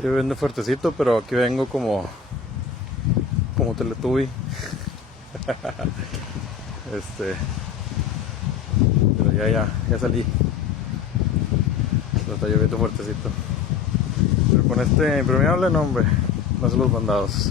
Está lloviendo fuertecito, pero aquí vengo como Teletubby. Pero ya salí. Pero está lloviendo fuertecito. Pero con este impermeable, no hombre, no se los mandados.